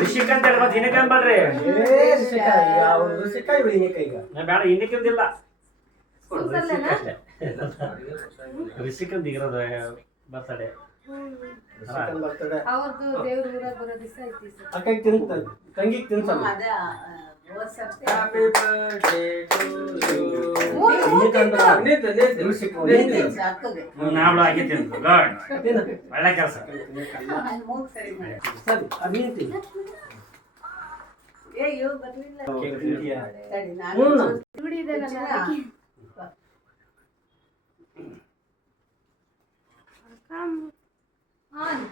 ಋಷಿಕ್ ಅಂತ ಹೇಳಿ ಮತ್ತೆ ಇನ್ನಕ್ಕೆ ಅನ್ಬಾಡ್ರಿ. ಬೇಡ ಇನ್ನಕ್ಕಿಂದಿಲ್ಲ ಋಷಿಕ್ ಅಂತ ಇರೋದು ಬರ್ತಡೆ. ಅವ್ರದ್ದು ದೇವ್ರ ಊರಾಗ ಬರೋ ದಿವಸ ಐತಿ ಸರ್. ಅಕ್ಕಗೆ ತಿಂತ ತಂಗಿಗೆ ತಿನ್ಸಲ್ಲ. Happy birthday to you. ನಾವ್ ಆಗೈತಿ ಅಂತ ಗಾಡ್ ಒಳ್ಳೆ ಕೆಲಸ. ಸರಿ ಅದೇಂತಿ ಏ ಯೋ ಬರ್ಲಿಲ್ಲ. ಸರಿ ನಾನು ಹುಡಿದೆ ನನ್ನ ಕಮ್ ಆನ್.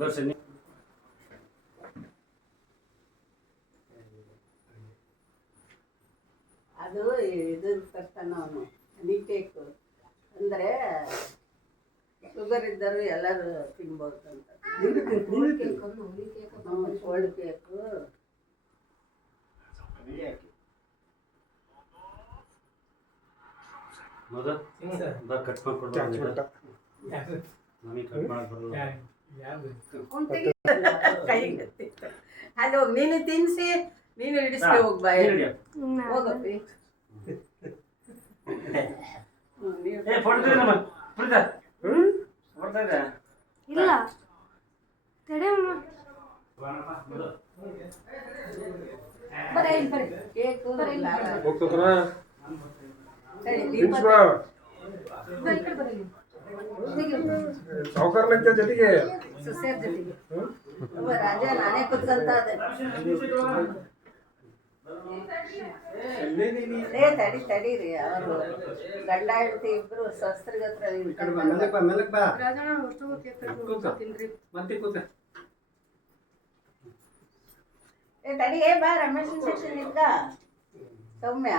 ಬರ್ಸನಿ ಅದು ಇದು ತರ್ತಾನ ಅವನು ಹನಿ ಕೇಕ್ ಅಂದರೆ ಶುಗರ್ ಇದ್ದರು ಎಲ್ಲರೂ ತಿನ್ಬೋದು ಅಂತ. ಕೋಲ್ಡ್ ಕೇಕು ಮೊದಲು ಕಟ್ ಮಾಡ್ಕೊಡ್ಬೋದು. ನಮಗೆ ಕಟ್ ಮಾಡ್ಬೋದು. ಹಲೋ ನೀನು ತಿನ್ಸಿ ನೀನು ಹಿಡಿಸ್ಕೊ ಹೋಗ್ ಬಾಯ್ ಹೋಗಪ್ಪಿ. ಇಲ್ಲ ತಡೆ ಕೇಕು ಸಾವುಕಾರನಂತೆ ಜೊತೆಗೆ ಸುಸೇರ್ ಜೊತೆಗೆ ರಾಜ ನಾನೇ ಕುತ್ಕಂತ ತಡೀರಿ ಅವರು ಗಂಡ ಹೆಂಡತಿ ಇಬ್ರು ಶಸ್ತ್ರಿಗೆ ಹತ್ರ ತಡಿ ಏ ಬಾ ರಮೇಶ್ ಸೆಕ್ಷನ್ ಇದ್ದ Soumya.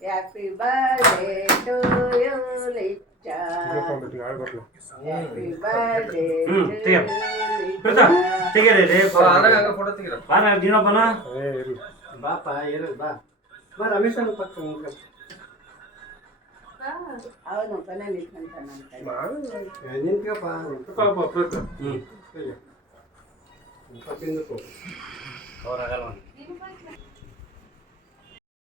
Happy birthday to you ಲಿಚ್ಚಾ. ಹ್ಯಾಪಿ ಬರ್ಡೇ ಬಾಪ ಇರಲ್ ಬಾ ಬಾ ರಮೇಶ್ ಪಕ್ಕ ಅವನು ಕೊನೆ ನಿಂತ್ಕೊಂತಾನ ನಿಂತ್ಕಪ್ಪ ಅವ್ರಾಗಲ್ವ